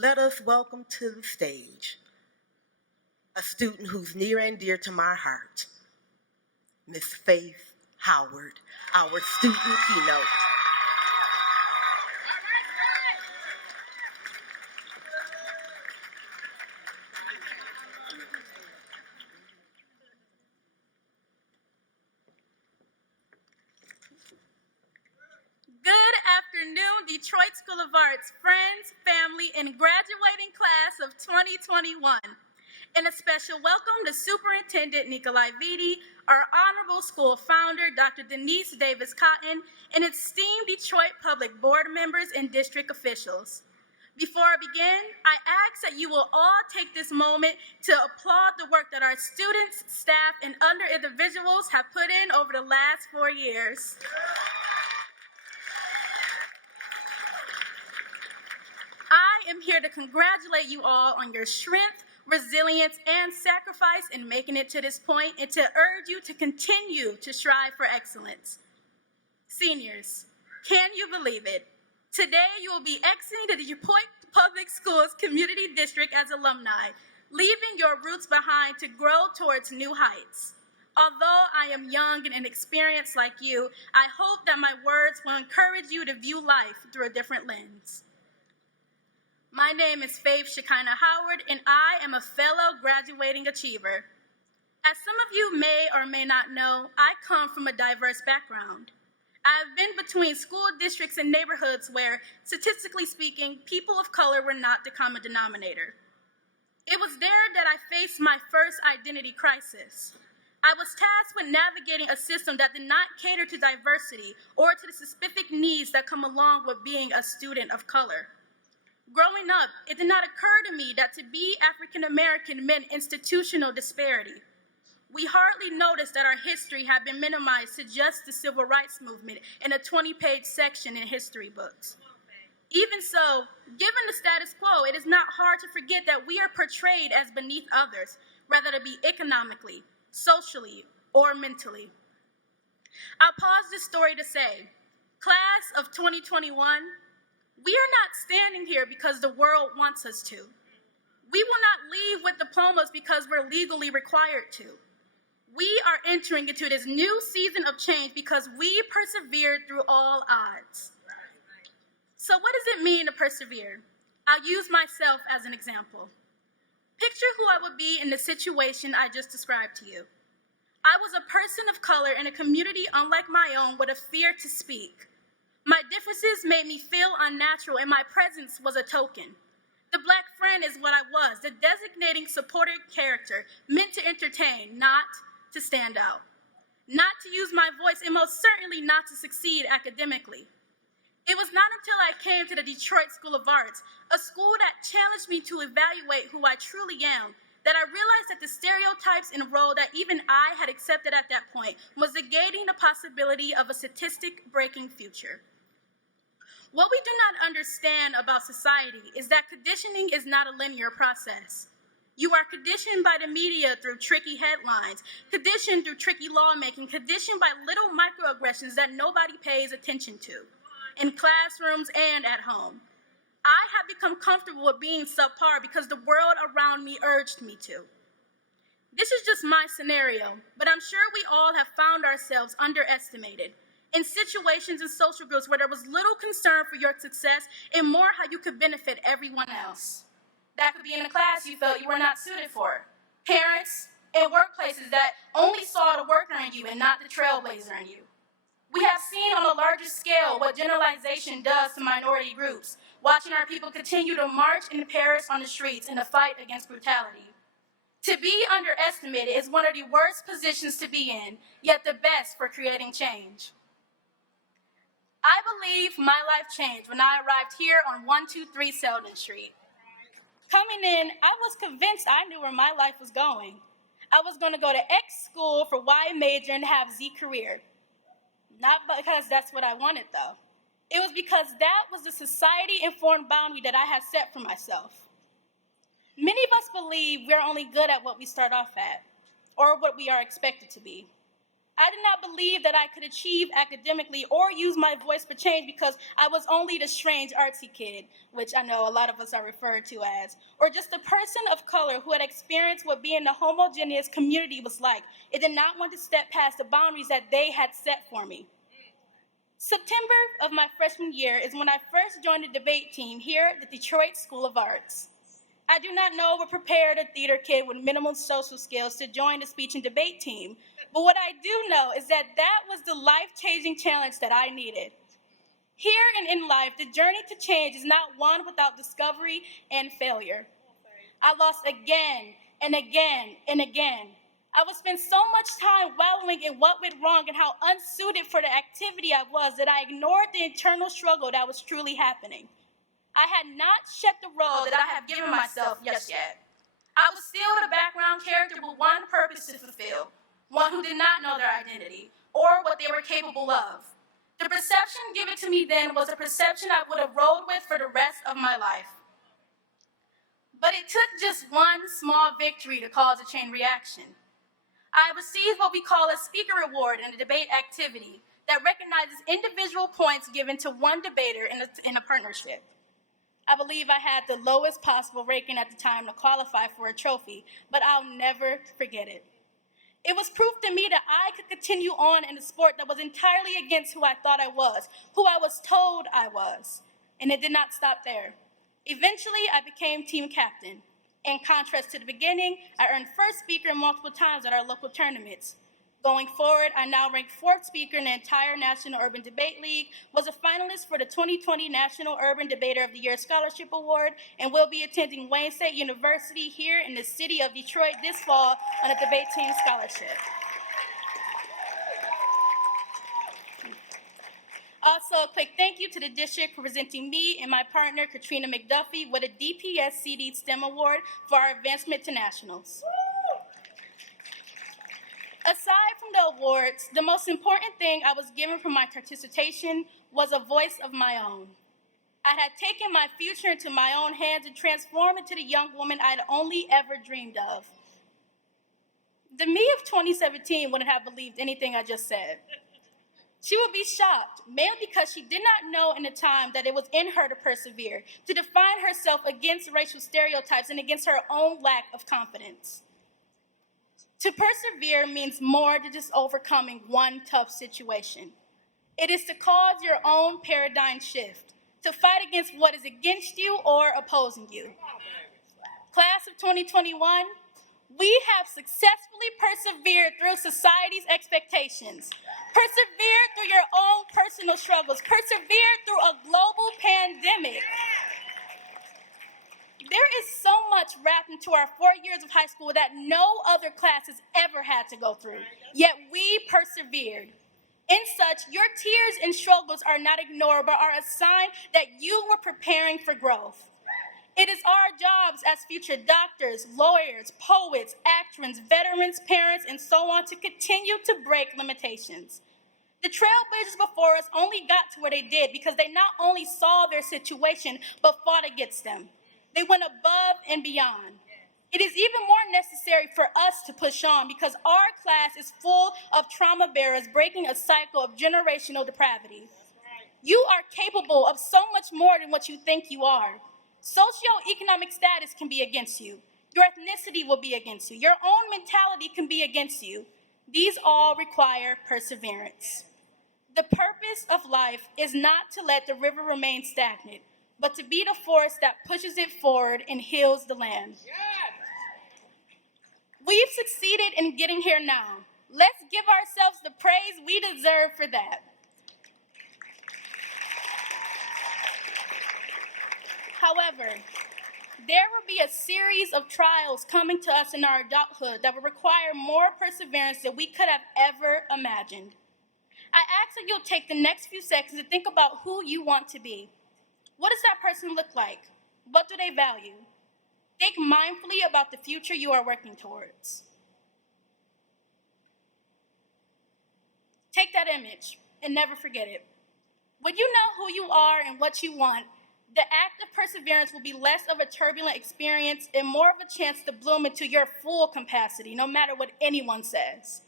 let us welcome to the stage a student who's near and dear to my heart, Miss Faith Howard, our student keynote. Good afternoon, Detroit School of Arts, friends, family, and graduating class of 2021. And a special welcome to Superintendent Nikolai Vitti, our honorable school founder, Dr. Denise Davis Cotton, and esteemed Detroit Public Board members and district officials. Before I begin, I ask that you will all take this moment to applaud the work that our students, staff, and other individuals have put in over the last 4 years. I am here to congratulate you all on your strength, resilience, and sacrifice in making it to this point, and to urge you to continue to strive for excellence. Seniors, can you believe it? Today you will be exiting the Detroit Public Schools Community District as alumni, leaving your roots behind to grow towards new heights. Although I am young and inexperienced like you, I hope that my words will encourage you to view life through a different lens. My name is Faith Shekinah Howard, and I am a fellow graduating achiever. As some of you may or may not know, I come from a diverse background. I've been between school districts and neighborhoods where, statistically speaking, people of color were not the common denominator. It was there that I faced my first identity crisis. I was tasked with navigating a system that did not cater to diversity or to the specific needs that come along with being a student of color. Growing up, it did not occur to me that to be African American meant institutional disparity. We hardly noticed that our history had been minimized to just the civil rights movement in a 20-page section in history books. Even so, given the status quo, it is not hard to forget that we are portrayed as beneath others, whether it be economically, socially, or mentally. I'll pause this story to say, class of 2021, we are not standing here because the world wants us to. We will not leave with diplomas because we're legally required to. We are entering into this new season of change because we persevered through all odds. So what does it mean to persevere? I'll use myself as an example. Picture who I would be in the situation I just described to you. I was a person of color in a community unlike my own with a fear to speak. My differences made me feel unnatural, and my presence was a token. The Black friend is what I was, the designating supportive character, meant to entertain, not to stand out. Not to use my voice, and most certainly not to succeed academically. It was not until I came to the Detroit School of Arts, a school that challenged me to evaluate who I truly am, that I realized that the stereotypes and role that even I had accepted at that point was negating the possibility of a statistic-breaking future. What we do not understand about society is that conditioning is not a linear process. You are conditioned by the media through tricky headlines, conditioned through tricky lawmaking, conditioned by little microaggressions that nobody pays attention to, in classrooms and at home. I have become comfortable with being subpar because the world around me urged me to. This is just my scenario, but I'm sure we all have found ourselves underestimated, in situations and social groups where there was little concern for your success and more how you could benefit everyone else. That could be in a class you felt you were not suited for, parents, and workplaces that only saw the worker in you and not the trailblazer in you. We have seen on a larger scale what generalization does to minority groups, watching our people continue to march and perish on the streets in the fight against brutality. To be underestimated is one of the worst positions to be in, yet the best for creating change. I believe my life changed when I arrived here on 123 Selden Street. Coming in, I was convinced I knew where my life was going. I was going to go to X school for Y major and have Z career. Not because that's what I wanted, though. It was because that was the society-informed boundary that I had set for myself. Many of us believe we're only good at what we start off at, or what we are expected to be. I did not believe that I could achieve academically or use my voice for change because I was only the strange artsy kid, which I know a lot of us are referred to as, or just a person of color who had experienced what being a homogeneous community was like. It did not want to step past the boundaries that they had set for me. September of my freshman year is when I first joined the debate team here at the Detroit School of Arts. I do not know what prepared a theater kid with minimal social skills to join the speech and debate team, but what I do know is that that was the life-changing challenge that I needed. Here and in life, the journey to change is not one without discovery and failure. I lost again and again and again. I would spend so much time wallowing in what went wrong and how unsuited for the activity I was that I ignored the internal struggle that was truly happening. I had not shed the role that I have given myself just yet. I was still the background character with one purpose to fulfill, one who did not know their identity or what they were capable of. The perception given to me then was a perception I would have rolled with for the rest of my life. But it took just one small victory to cause a chain reaction. I received what we call a speaker reward in a debate activity that recognizes individual points given to one debater in a partnership. I believe I had the lowest possible ranking at the time to qualify for a trophy, but I'll never forget it. It was proof to me that I could continue on in a sport that was entirely against who I thought I was, who I was told I was, and it did not stop there. Eventually, I became team captain. In contrast to the beginning, I earned first speaker multiple times at our local tournaments. Going forward, I now rank fourth speaker in the entire National Urban Debate League, was a finalist for the 2020 National Urban Debater of the Year Scholarship Award, and will be attending Wayne State University here in the city of Detroit this fall on a debate team scholarship. Also, a quick thank you to the district for presenting me and my partner, Katrina McDuffie, with a DPS CD STEM Award for our advancement to nationals. Aside from the awards, the most important thing I was given from my participation was a voice of my own. I had taken my future into my own hands and transformed into the young woman I had only ever dreamed of. The me of 2017 wouldn't have believed anything I just said. She would be shocked, mainly because she did not know in the time that it was in her to persevere, to define herself against racial stereotypes and against her own lack of confidence. To persevere means more than just overcoming one tough situation. It is to cause your own paradigm shift, to fight against what is against you or opposing you. Class of 2021, we have successfully persevered through society's expectations, persevered through your own personal struggles, persevered through a global pandemic. There is so much wrapped into our 4 years of high school that no other class has ever had to go through, yet we persevered. In such, your tears and struggles are not ignored, but are a sign that you were preparing for growth. It is our jobs as future doctors, lawyers, poets, actors, veterans, parents, and so on to continue to break limitations. The trailblazers before us only got to where they did because they not only saw their situation, but fought against them. They went above and beyond. It is even more necessary for us to push on because our class is full of trauma bearers breaking a cycle of generational depravity. You are capable of so much more than what you think you are. Socioeconomic status can be against you. Your ethnicity will be against you. Your own mentality can be against you. These all require perseverance. The purpose of life is not to let the river remain stagnant, but to be the force that pushes it forward and heals the land. We've succeeded in getting here now. Let's give ourselves the praise we deserve for that. However, there will be a series of trials coming to us in our adulthood that will require more perseverance than we could have ever imagined. I ask that you'll take the next few seconds to think about who you want to be. What does that person look like? What do they value? Think mindfully about the future you are working towards. Take that image and never forget it. When you know who you are and what you want, the act of perseverance will be less of a turbulent experience and more of a chance to bloom into your full capacity, no matter what anyone says.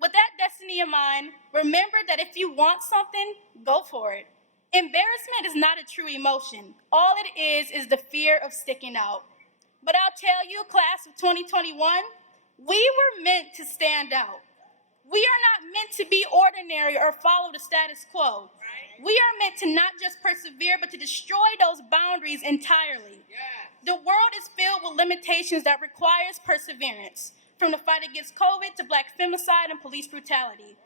With that destiny in mind, remember that if you want something, go for it. Embarrassment is not a true emotion. All it is the fear of sticking out. But I'll tell you, class of 2021, we were meant to stand out. We are not meant to be ordinary or follow the status quo. We are meant to not just persevere, but to destroy those boundaries entirely. The world is filled with limitations that requires perseverance, from the fight against COVID to Black femicide and police brutality.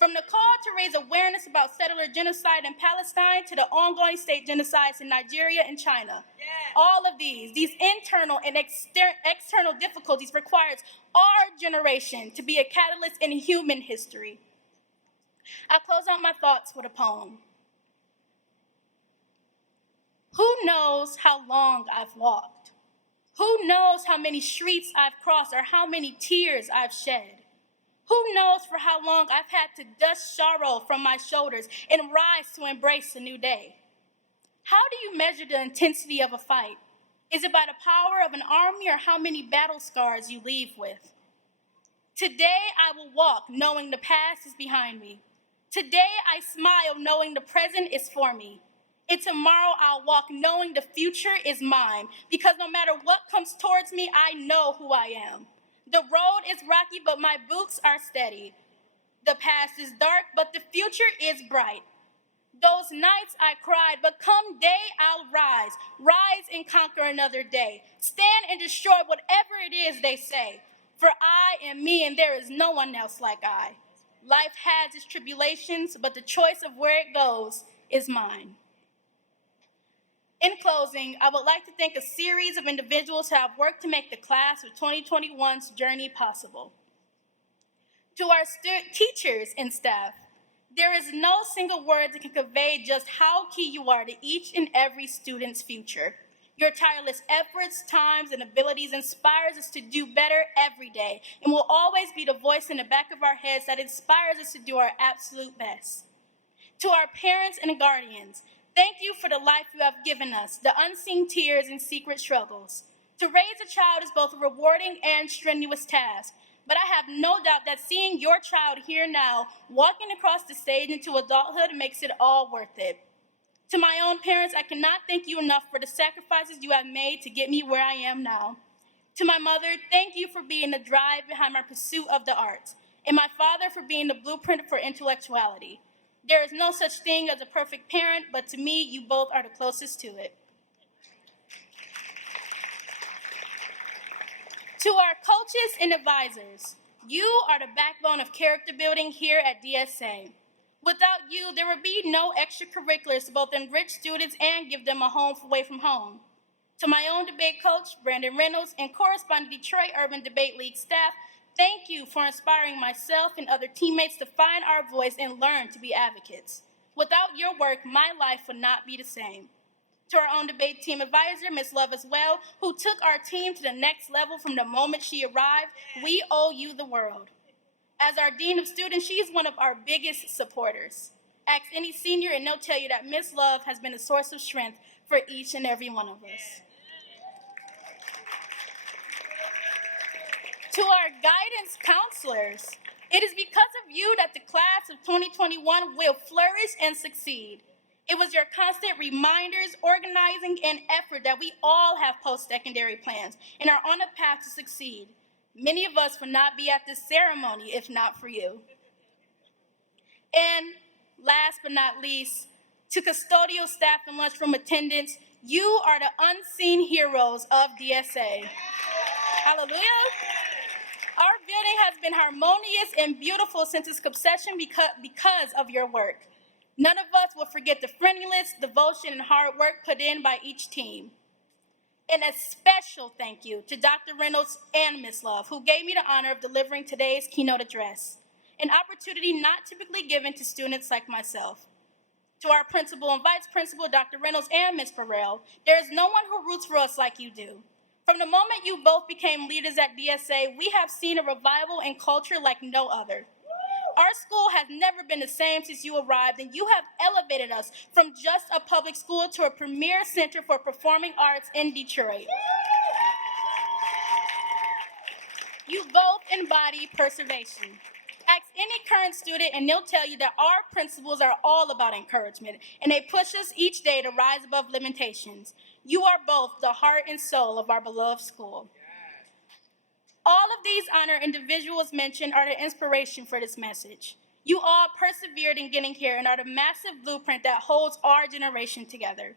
From the call to raise awareness about settler genocide in Palestine to the ongoing state genocides in Nigeria and China. All of these internal and external difficulties requires our generation to be a catalyst in human history. I'll close out my thoughts with a poem. Who knows how long I've walked? Who knows how many streets I've crossed or how many tears I've shed? Who knows for how long I've had to dust sorrow from my shoulders and rise to embrace a new day? How do you measure the intensity of a fight? Is it by the power of an army or how many battle scars you leave with? Today I will walk knowing the past is behind me. Today I smile knowing the present is for me. And tomorrow I'll walk knowing the future is mine, because no matter what comes towards me, I know who I am. The road is rocky, but my boots are steady. The past is dark, but the future is bright. Those nights I cried, but come day I'll rise. Rise and conquer another day. Stand and destroy whatever it is they say. For I am me and there is no one else like I. Life has its tribulations, but the choice of where it goes is mine. In closing, I would like to thank a series of individuals who have worked to make the class of 2021's journey possible. To our teachers and staff, there is no single word that can convey just how key you are to each and every student's future. Your tireless efforts, times, and abilities inspires us to do better every day and will always be the voice in the back of our heads that inspires us to do our absolute best. To our parents and guardians, thank you for the life you have given us, the unseen tears and secret struggles. To raise a child is both a rewarding and strenuous task, but I have no doubt that seeing your child here now, walking across the stage into adulthood makes it all worth it. To my own parents, I cannot thank you enough for the sacrifices you have made to get me where I am now. To my mother, thank you for being the drive behind my pursuit of the arts, and my father for being the blueprint for intellectuality. There is no such thing as a perfect parent, but to me, you both are the closest to it. To our coaches and advisors, you are the backbone of character building here at DSA. Without you, there would be no extracurriculars to both enrich students and give them a home away from home. To my own debate coach, Brandon Reynolds, and corresponding Detroit Urban Debate League staff, thank you for inspiring myself and other teammates to find our voice and learn to be advocates. Without your work, my life would not be the same. To our own debate team advisor, Ms. Love as well, who took our team to the next level from the moment she arrived, we owe you the world. As our Dean of Students, she is one of our biggest supporters. Ask any senior and they'll tell you that Ms. Love has been a source of strength for each and every one of us. To our guidance counselors, it is because of you that the class of 2021 will flourish and succeed. It was your constant reminders, organizing, and effort that we all have post-secondary plans and are on a path to succeed. Many of us would not be at this ceremony if not for you. And last but not least, to custodial staff and lunchroom attendants, you are the unseen heroes of DSA. Hallelujah. Our building has been harmonious and beautiful since its conception because of your work. None of us will forget the friendliness, devotion, and hard work put in by each team. And a special thank you to Dr. Reynolds and Ms. Love, who gave me the honor of delivering today's keynote address, an opportunity not typically given to students like myself. To our principal and vice principal, Dr. Reynolds and Ms. Burrell, there is no one who roots for us like you do. From the moment you both became leaders at DSA, we have seen a revival and culture like no other. Our school has never been the same since you arrived, and you have elevated us from just a public school to a premier center for performing arts in Detroit. You both embody preservation. Ask any current student, and they'll tell you that our principals are all about encouragement, and they push us each day to rise above limitations. You are both the heart and soul of our beloved school. All of these honored individuals mentioned are the inspiration for this message. You all persevered in getting here and are the massive blueprint that holds our generation together.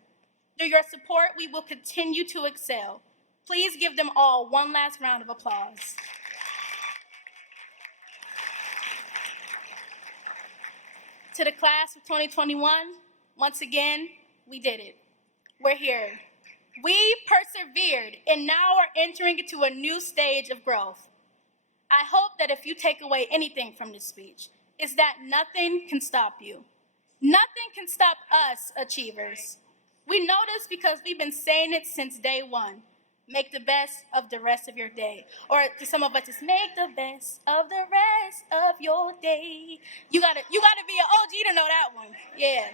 Through your support, we will continue to excel. Please give them all one last round of applause. To the class of 2021, once again, we did it. We're here. We persevered and now are entering into a new stage of growth. I hope that if you take away anything from this speech, it's that nothing can stop you. Nothing can stop us achievers. We know this because we've been saying it since day one. Make the best of the rest of your day. Or to some of us, it's make the best of the rest of your day. You gotta be an OG to know that one. Yeah,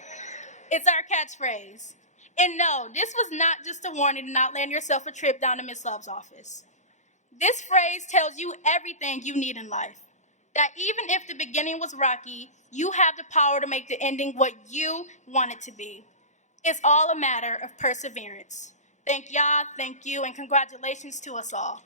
it's our catchphrase. And no, this was not just a warning to not land yourself a trip down to Miss Love's office. This phrase tells you everything you need in life. That even if the beginning was rocky, you have the power to make the ending what you want it to be. It's all a matter of perseverance. Thank y'all, thank you, and congratulations to us all.